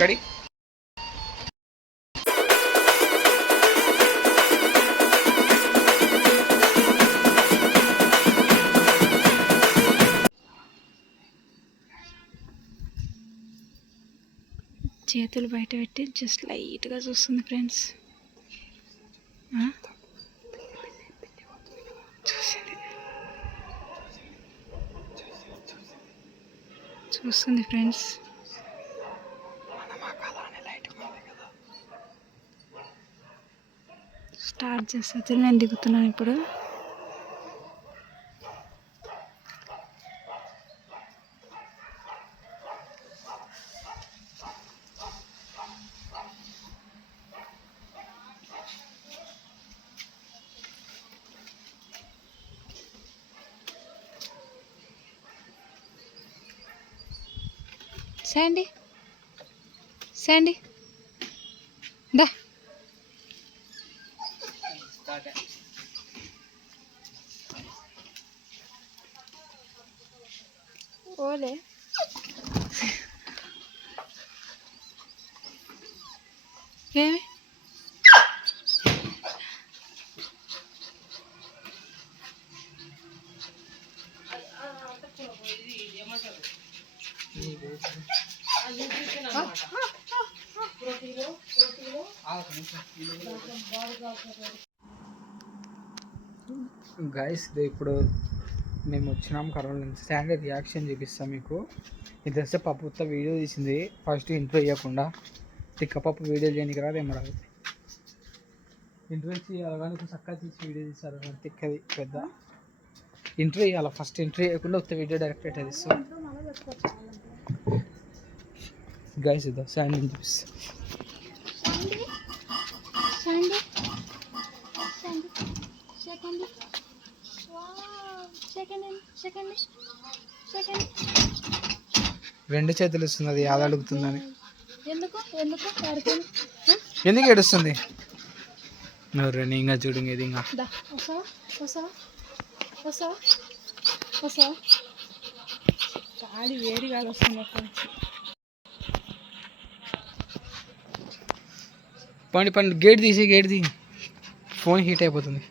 కడి చేతులు బయట పెట్టి జస్ట్ లైట్గా చూస్తుంది ఫ్రెండ్స్. చూస్తుంది ఫ్రెండ్స్. స్టార్ట్ చేస్తుంది. నేను దిగుతున్నాను ఇప్పుడు. శాండీ శాండీ దా. ఓలే ఏమి గైస్ ఇప్పుడు మేము వచ్చినాం కరోనా నుంచి. స్టాండర్డ్ రియాక్షన్ చూపిస్తాం మీకు. ఇది వస్తే పప్పు ఉత్త వీడియో తీసింది. ఫస్ట్ ఇంట్రో ఇవ్వకుండా తిక్కపప్పు వీడియో చేయడానికి రాదు ఏమో రాదు. ఇంట్రో ఇచ్చి అలాగానే చక్కగా తీసి వీడియో తీస్తారు. తిక్కది పెద్ద ఇంట్రో ఇవ్వాలి. ఫస్ట్ ఇంట్రో ఇవ్వకుండా ఉత్త వీడియో డైరెక్ట్ అవుతుంది. సో గైస్ ఇద్దాం స్టాండర్డ్ చూపిస్తాం. రెండు చేతులు ఇస్తుంది. అది యాద అడుగుతుందని. ఎందుకు ఏడుస్తుంది? ఇంకా చూడు ఇది ఇంకా చాలా వేడిగా వస్తుంది. పండి పండి గేట్ తీసి గేట్ తీ. ఫోన్ హీట్ అయిపోతుంది.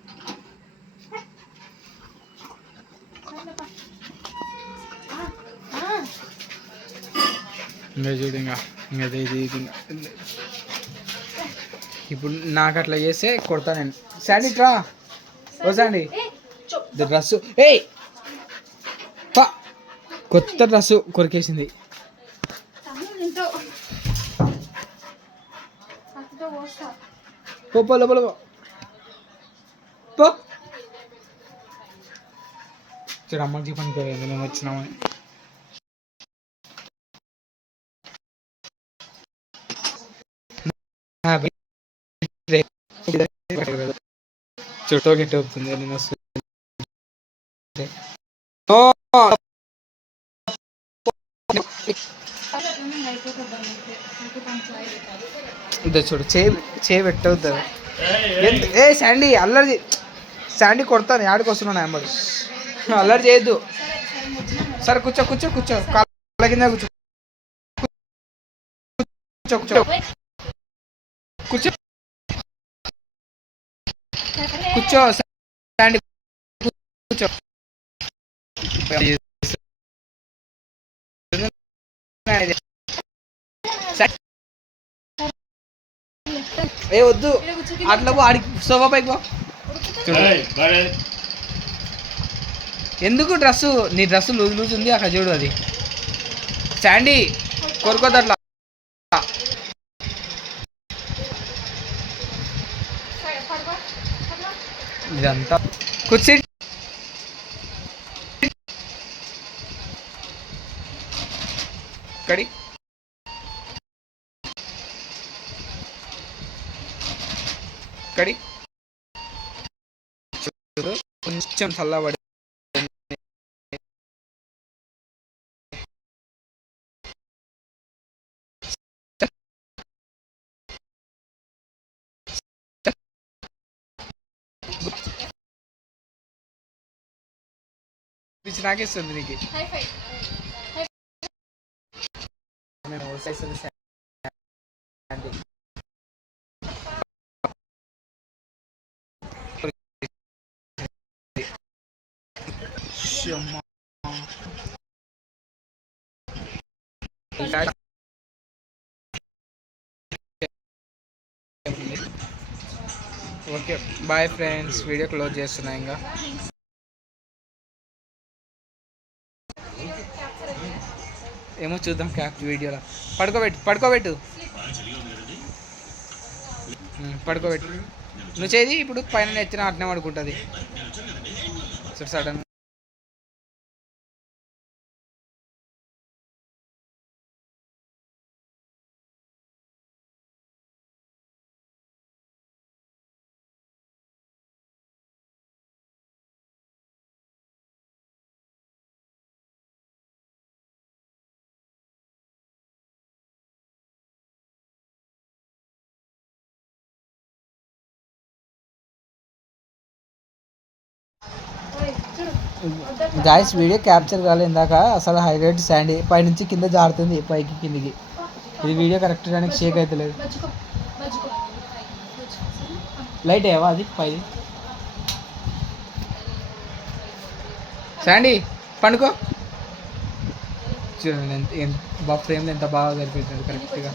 ఇంకా చూడు ఇంకా ఇప్పుడు నాకు అట్లా చేస్తే కొడతా నేను. శాండీ రా. ఓ శాండీ డ్రస్సు కొత్త డ్రస్సు కొరికేసింది. పో లోపల పో. చూడు అమ్మకి చెప్పండి మేము వచ్చినామని. చుట్టూ గిట్ట అవుతుంది. చూడు చేయి పెట్టవద్దు. ఏ శాండీ అల్లరి. శాండీ కొడతాను. యాడికి వస్తున్నాను అమ్మడు. అల్లరి చేయొద్దు. సరే కూర్చో కూర్చో కూర్చో. కాళ్ళ కింద కూర్చో కూర్చో కూర్చో కూర్చో. శాండీ కూర్చో. ఏ వద్దు అట్లా పో. ఆడికి సోఫా పైకి పో. ఎందుకు డ్రెస్సు? నీ డ్రెస్సు లూజ్ లూజ్ ఉంది. అక్కడ చూడు అది. శాండీ కొరుకోద్దు అట్లా. ఇదంతా కూర్చి కడి కడి కొంచెం చల్లబడి నాకేస్తుంది నీకు. అమ్మా. Okay bye friends, video close చేస్తున్నా ఇంకా. ఏమో చూద్దాం క్యాప్ వీడియోలో. పడుకోబెట్టు పడుకోబెట్టు. నువ్వు చేది ఇప్పుడు పైన ఎత్తిన అట్నే పడుకుంటుంది సడన్. గాయస్ వీడియో క్యాప్చర్ కాలేదు ఇందాక. అసలు హైలైట్ శాండీ పైనుంచి కింద జారుతుంది, పైకి కిందికి. ఇది వీడియో కరెక్ట్ దానికి షేక్ అవుతలేదు. లైట్ ఏవా అది పైది. శాండీ పండుకో. చూడండి ఎంత ఫ్రేమ్లో ఎంత బాగా సరిపోతుంది కరెక్ట్గా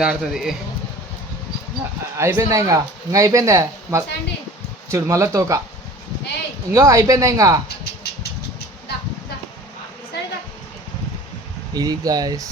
జారుతుంది. అయిపోయిందా ఇంకా అయిపోయిందా చూడు మళ్ళీ తోక. ఇంకో అయిపోయిందా ఇంకా. ఇది గాయస్